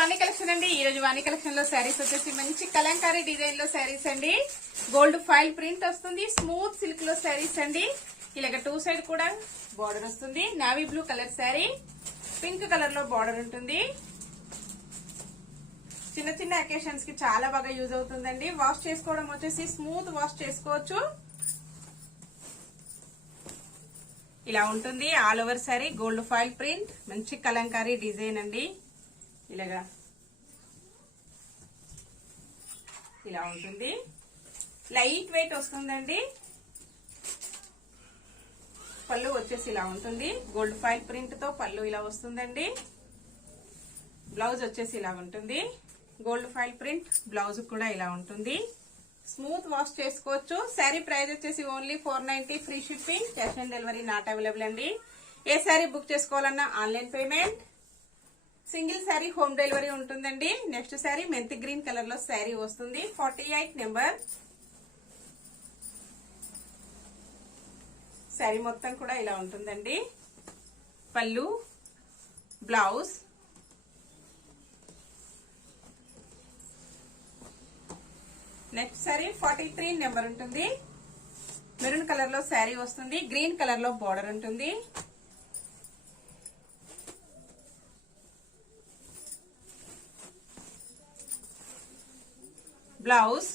వాణి collection అండి. ఈ రోజు వాణి కలెక్షన్ లో శారీస్ వచ్చేసి మంచి కలంకారీ డిజైన్ లో శారీస్ అండి. గోల్డ్ ఫైల్ ప్రింట్ వస్తుంది. స్మూత్ సిల్క్ లో శారీస్ అండి. ఇలాగ టూ సైడ్ కూడా బార్డర్ వస్తుంది. Navy blue colour sari, pink colour లో బార్డర్ ఉంటుంది. చిన్న చిన్న అకేషన్స్ కి చాలా బాగా యూజ్ అవుతుందండి. వాష్ చేసుకోవడం వచ్చేసి స్మూత్ వాష్ చేసుకోవచ్చు. ఇలా ఉంటుంది all over sari. Gold foil print, మంచి కలంకారీ డిజైన్ అండి. ఇలాగా ఇలా ఉంటుంది. లైట్ వెయిట్ వస్తుందండి. పళ్ళు వచ్చేసి ఇలా ఉంటుంది. గోల్డ్ ఫాయిల్ ప్రింట్ తో పళ్ళు ఇలా వస్తుందండి. బ్లౌజ్ వచ్చేసి ఇలా ఉంటుంది. గోల్డ్ ఫాయిల్ ప్రింట్ బ్లౌజ్ కూడా ఇలా ఉంటుంది. స్మూత్ వాష్ చేసుకోవచ్చు. శారీ ప్రైస్ వచ్చేసి only 490, free shipping, cash on delivery not available అండి. ఏ శారీ బుక్ చేసుకోవాలన్నా online payment. Single sari home delivery ఉంటుందండి. నెక్స్ట్ శారీ మెంతి గ్రీన్ కలర్ లో శారీ వస్తుంది. 48 నెంబర్. శారీ మొత్తం కూడా ఇలా ఉంటుందండి. పళ్ళు, బ్లౌజ్, నెక్స్ట్ శారీ 43 నెంబర్ ఉంటుంది. మెరూన్ కలర్ లో శారీ వస్తుంది. గ్రీన్ కలర్ లో బార్డర్ ఉంటుంది. బ్లౌజ్,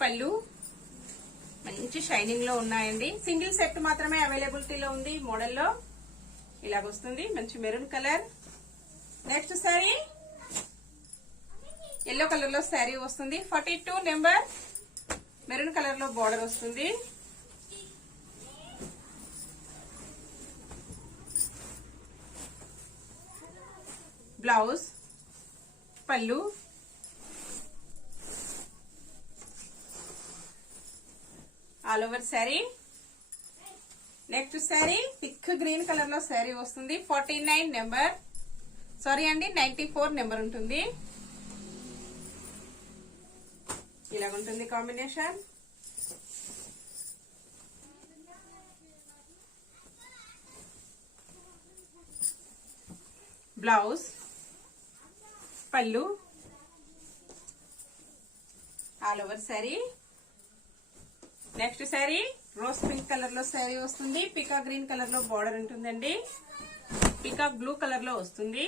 పళ్ళు మంచి షైనింగ్ లో ఉన్నాయండి. సింగిల్ సెట్ మాత్రమే అవైలబిలిటీలో ఉంది. మోడల్లో ఇలాగొస్తుంది. మంచి maroon colour. Next sari yellow colour లో శారీ వస్తుంది. 42 నెంబర్. మెరూన్ కలర్ లో బార్డర్ వస్తుంది. బ్లౌజ్, పళ్ళు, all over sari. Next sari thick green colour లో శారీ వస్తుంది. 49 నెంబర్. సారీ అండి, 94 నెంబర్ ఉంటుంది. ఇలాగుంటుంది కాంబినేషన్. బ్లౌజ్, పళ్ళు, all over sari. Next sari rose pink colour లో శారీ వస్తుంది. పికాక్ గ్రీన్ కలర్ లో బార్డర్ ఉంటుందండి. పికాక్ బ్లూ కలర్ లో వస్తుంది.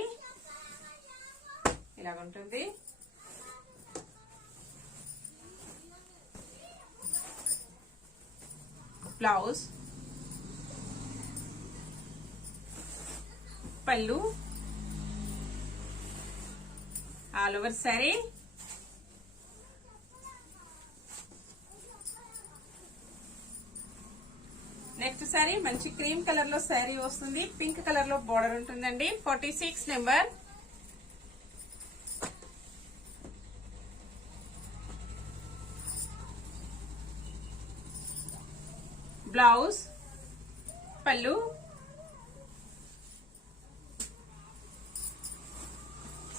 ఇలాగుంటుంది. బ్లౌజ్, పళ్ళు, all over sari. Next sari మంచి క్రీమ్ కలర్ లో శారీ వస్తుంది. పింక్ కలర్ లో బార్డర్ ఉంటుందండి. 46 నెంబర్. బ్లౌజ్, పళ్ళు,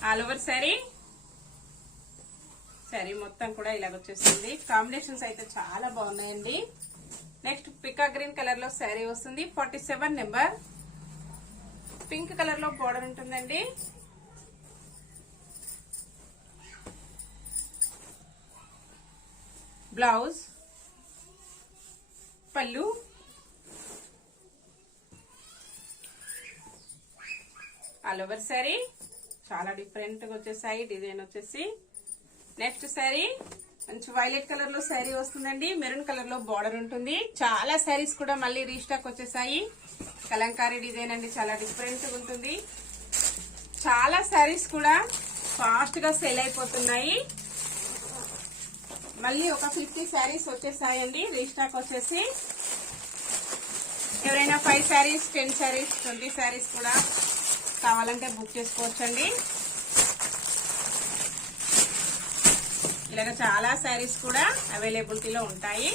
ఆల్ ఓవర్ శారీ. శారీ మొత్తం కూడా ఇలాగొచ్చేస్తుంది. కాంబినేషన్స్ అయితే చాలా బాగున్నాయండి. నెక్స్ట్ పికా గ్రీన్ కలర్ లో శారీ వస్తుంది. 47 నెంబర్. పింక్ కలర్ లో బార్డర్ ఉంటుందండి. బ్లౌజ్, పళ్ళు, ఆల్ ఓవర్ శారీ. చాలా డిఫరెంట్ గా వచ్చేసాయి డిజైన్ వచ్చేసి. నెక్స్ట్ శారీ మంచి వైలెట్ కలర్ లో శారీ వస్తుందండి. మెరూన్ కలర్ లో బార్డర్ ఉంటుంది. చాలా శారీస్ కూడా మళ్ళీ రీస్టాక్ వచ్చేసాయి. కలంకారీ డిజైన్ అండి, చాలా డిఫరెంట్ గా ఉంటుంది. చాలా శారీస్ కూడా ఫాస్ట్ గా సేల్ అయిపోతున్నాయి. మళ్ళీ ఒక 50 శారీస్ వచ్చేసాయండి రీస్టాక్ వచ్చేసి. ఎవరైనా 5 శారీస్, 10 శారీస్, 20 శారీస్ కూడా కావాలంటే బుక్ చేసుకోవచ్చండి. ఇలాగ చాలా శారీస్ కూడా అవైలబిలిటీలో ఉంటాయి.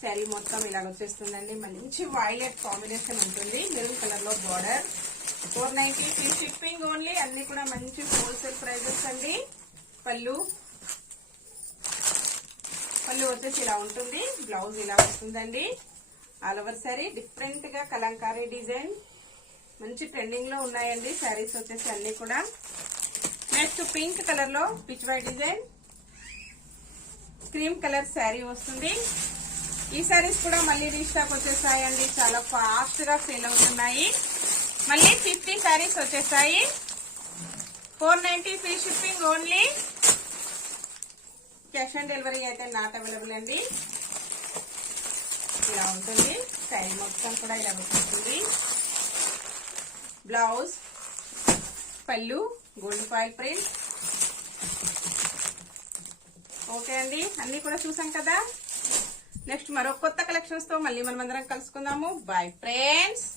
శారీ మొత్తం ఇలాగ వచ్చేస్తుందండి. మంచి వైలెట్ కాంబినేషన్ ఉంటుంది. మెరూన్ కలర్ లో బార్డర్. 490, free shipping only. అన్ని కూడా మంచి హోల్సేల్ ప్రైజెస్ అండి. పళ్ళు, పళ్ళు వచ్చేసి ఇలా ఉంటుంది. బ్లౌజ్ ఇలా వస్తుందండి. ఆల్ ఓవర్ శారీ డిఫరెంట్ గా కలంకారీ డిజైన్ మంచి ట్రెండింగ్ లో ఉన్నాయండి శారీస్ వచ్చేసి అన్ని కూడా. నెక్స్ట్ పింక్ కలర్ లో Pichwai design, cream colour sari వస్తుంది. ఈ శారీస్ కూడా మళ్ళీ రీస్టాక్ వచ్చేసాయండి, చాలా ఫాస్ట్ గా సేల్ అవుతున్నాయి. మళ్ళీ 50 శారీస్ వచ్చేసాయి. 490 free shipping only. Cash on delivery అయితే నాట్ అవైలబుల్ అండి. ఇలా ఉంటుంది శారీ మొత్తం కూడా ఇలా వస్తుంది. బ్లౌజ్, పళ్ళు, గోల్డ్ ఫాయిల్ ప్రింట్. ఓకే అండి, అన్ని కూడా చూసాం కదా. నెక్స్ట్ మరో కొత్త కలెక్షన్స్ తో మళ్ళీ మనమందరం కలుసుకుందాము. Bye friends.